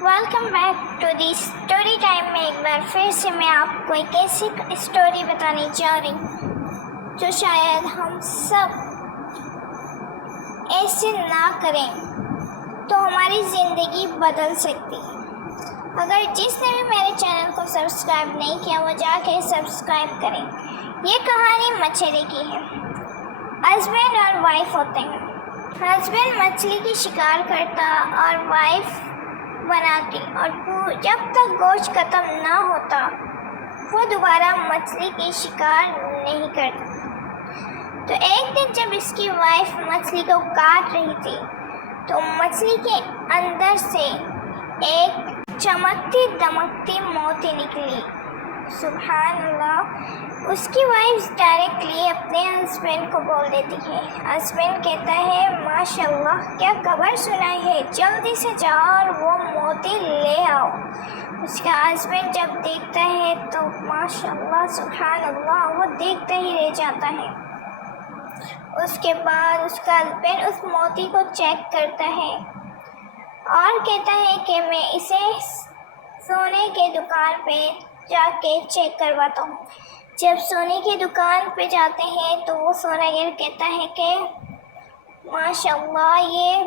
Welcome back to the story time में एक बार फिर से मैं आपको एक ऐसी स्टोरी बताने जा रही हूँ जो शायद हम सब ऐसे ना करें तो हमारी ज़िंदगी बदल सकती है। अगर जिसने भी मेरे चैनल को सब्सक्राइब नहीं किया वो जाके सब्सक्राइब करें। ये कहानी मछली की है। हस्बैंड और वाइफ होते हैं। हस्बैंड मछली की शिकार करता और वाइफ बनाती और जब तक गोश्त ख़त्म ना होता वो दोबारा मछली की शिकार नहीं करता। तो एक दिन जब इसकी वाइफ मछली को काट रही थी तो मछली के अंदर से एक चमकती दमकती मोती निकली। सुभान अल्लाह। उसकी वाइफ डायरेक्टली अपने हस्बैंड को बोल देती है। हस्बैंड कहता है माशाल्लाह क्या खबर सुनाई है, जल्दी से जाओ और वो मोती ले आओ। उसका हस्बैंड जब देखता है तो माशाल्लाह सुभान अल्लाह वो देखते ही रह जाता है। उसके बाद उसका हस्बैंड उस मोती को चेक करता है और कहता है कि मैं इसे सोने के दुकान पे जाके चेक करवाता हूँ। जब सोने की दुकान पे जाते हैं तो वो सोनागर कहता है कि माशाल्लाह ये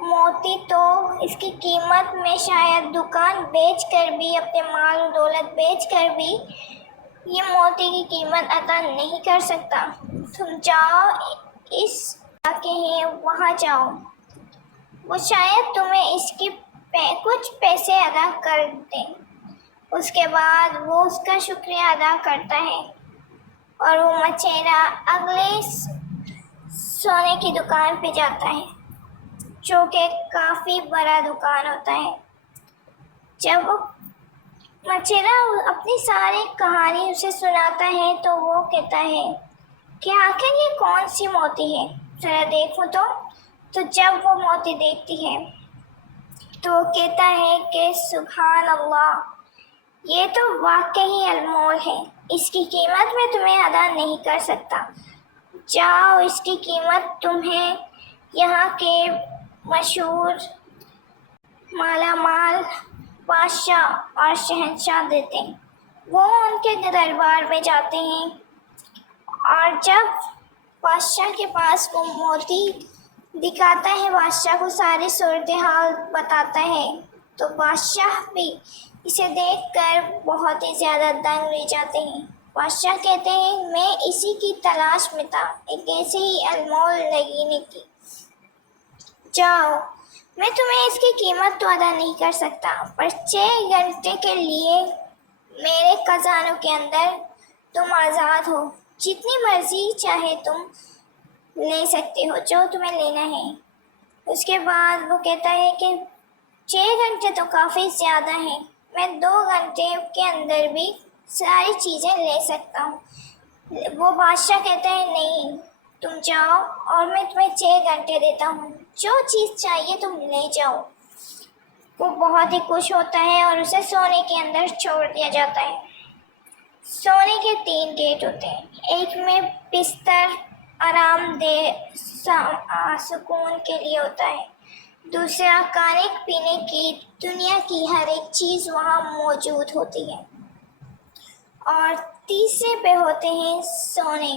मोती तो इसकी कीमत में शायद दुकान बेच कर भी अपने माल और दौलत बेच कर भी ये मोती की कीमत अदा नहीं कर सकता। तुम जाओ इस जाके हैं वहाँ जाओ, वो शायद तुम्हें इसकी कुछ पैसे अदा कर दें। उसके बाद वो उसका शुक्रिया अदा करता है और वो मछेरा अगले सोने की दुकान पे जाता है जो कि काफ़ी बड़ा दुकान होता है। जब वो मछेरा अपनी सारी कहानी उसे सुनाता है तो वो कहता है कि आखिर ये कौन सी मोती है, ज़रा देखूं तो जब वो मोती देखती है तो वो कहता है कि सुभान अल्लाह ये तो वाकई अनमोल है, इसकी कीमत मैं तुम्हें अदा नहीं कर सकता। जाओ इसकी कीमत तुम्हें यहाँ के मशहूर मालामाल बादशाह और शहंशाह देते हैं। वो उनके दरबार में जाते हैं और जब बादशाह के पास वो मोती दिखाता है, बादशाह को सारी सूरत हाल बताता है तो बादशाह भी इसे देखकर बहुत ही ज़्यादा दंग रह जाते हैं। बादशाह कहते हैं मैं इसी की तलाश में था, एक ऐसे ही अनमोल नगीने की। जाओ मैं तुम्हें इसकी कीमत तो अदा नहीं कर सकता पर 6 घंटे के लिए मेरे खजानों के अंदर तुम आज़ाद हो, जितनी मर्जी चाहे तुम ले सकते हो जो तुम्हें लेना है। उसके बाद वो कहता है कि 6 घंटे तो काफ़ी ज़्यादा हैं, मैं 2 घंटे के अंदर भी सारी चीज़ें ले सकता हूँ। वो बादशाह कहता है नहीं तुम जाओ और मैं तुम्हें 6 घंटे देता हूँ, जो चीज़ चाहिए तुम ले जाओ। वो बहुत ही खुश होता है और उसे सोने के अंदर छोड़ दिया जाता है। सोने के 3 गेट होते हैं, एक में बिस्तर आरामदेह सुकून के लिए होता है, दूसरा खाने पीने की दुनिया की हर एक चीज़ वहाँ मौजूद होती है और तीसरे पे होते हैं सोने।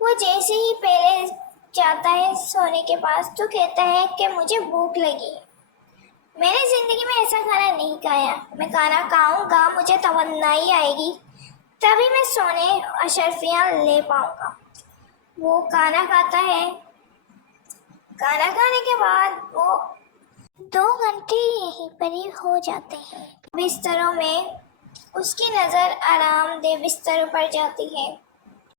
वो जैसे ही पहले जाता है सोने के पास तो कहता है कि मुझे भूख लगी है, मैंने ज़िंदगी में ऐसा खाना नहीं खाया, मैं खाना खाऊंगा मुझे तमन्नाई आएगी तभी मैं सोने अशरफियाँ ले पाऊँगा। वो खाना खाता है, खाना खाने के बाद वो 2 घंटे यहीं पर ही हो जाते हैं। बिस्तरों में उसकी नज़र आरामदेह बिस्तरों पर जाती है।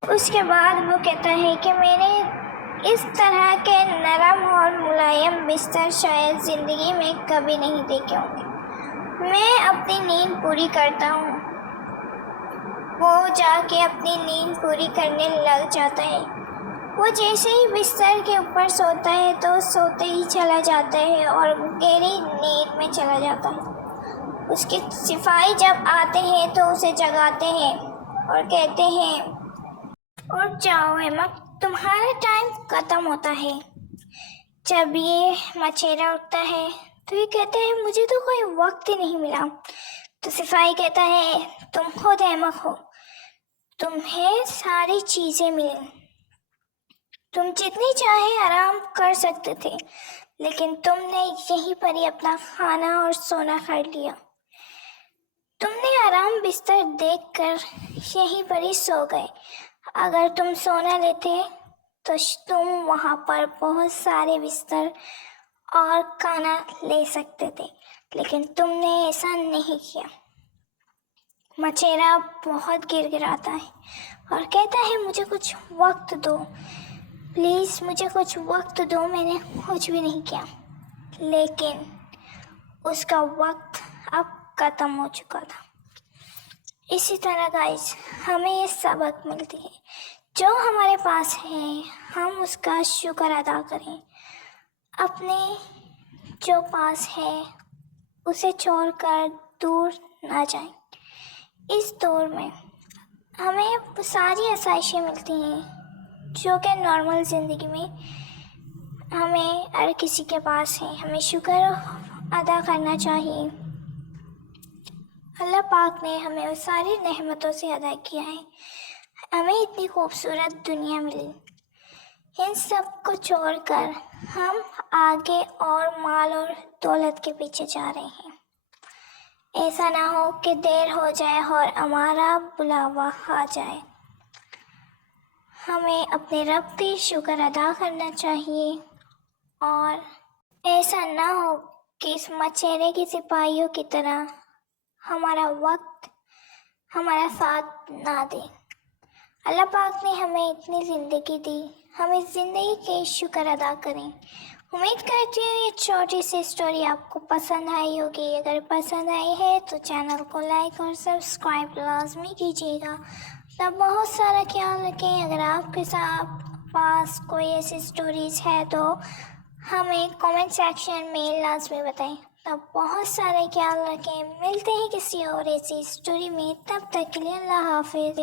उसके बाद वो कहता है कि मैंने इस तरह के नरम और मुलायम बिस्तर शायद ज़िंदगी में कभी नहीं देखे होंगे। मैं अपनी नींद पूरी करता हूँ। वो जाके अपनी नींद पूरी करने लग जाता है। वो जैसे ही बिस्तर के ऊपर सोता है तो सोते ही चला जाता है और गहरी नींद में चला जाता है। उसके सिपाही जब आते हैं तो उसे जगाते हैं और कहते हैं उठ जाओ अहमद, तुम्हारा टाइम ख़त्म होता है। जब ये मछेरा उठता है تو یہ کہتا ہے مجھے تو کوئی وقت ہی نہیں ملا. تو صفائی کہتا ہے تم خود احمق ہو، تمہیں ساری چیزیں ملیں، تم جتنی چاہے آرام کر سکتے تھے، لیکن تم نے یہیں پر ہی اپنا کھانا اور سونا کر لیا. تم نے آرام بستر دیکھ کر یہیں پر ہی سو گئے. اگر تم سونا لیتے تو تم وہاں پر بہت سارے بستر اور کھانا لے سکتے تھے، لیکن تم نے ایسا نہیں کیا. مچھیرا بہت گر گراتا ہے اور کہتا ہے مجھے کچھ وقت دو، پلیز مجھے کچھ وقت دو، میں نے کچھ بھی نہیں کیا. لیکن اس کا وقت اب ختم ہو چکا تھا. اسی طرح گائز ہمیں یہ سبق ملتی ہے، جو ہمارے پاس ہے ہم اس کا شکر ادا کریں، اپنے جو پاس ہے اسے چھوڑ کر دور نہ جائیں. اس دور میں ہمیں ساری آسائشیں ملتی ہیں جو کہ نارمل زندگی میں ہمیں ہر کسی کے پاس ہے. ہمیں شکر ادا کرنا چاہیے. اللہ پاک نے ہمیں اس ساری نعمتوں سے ادا کیا ہے، ہمیں اتنی خوبصورت دنیا ملی. ان سب کو چھوڑ کر ہم آگے اور مال اور دولت کے پیچھے جا رہے ہیں. ایسا نہ ہو کہ دیر ہو جائے اور ہمارا بلاوا آ جائے. ہمیں اپنے رب کی شکر ادا کرنا چاہیے اور ایسا نہ ہو کہ اس مچھیرے کی سپاہیوں کی طرح ہمارا وقت ہمارا ساتھ نہ دے. اللہ پاک نے ہمیں اتنی زندگی دی، ہم اس زندگی کے شکر ادا کریں. امید کرتی ہوں یہ چھوٹی سی اسٹوری آپ کو پسند آئی ہوگی. اگر پسند آئی ہے تو چینل کو لائک اور سبسکرائب لازمی کیجیے گا. اپنا بہت سارا خیال رکھیں. اگر آپ کے پاس کوئی ایسی اسٹوریز ہے تو ہمیں کامنٹ سیکشن میں لازمی بتائیں. تب بہت سارے خیال رکھیں. ملتے ہیں کسی اور ایسی اسٹوری میں، تب تک کے لیے اللہ حافظ.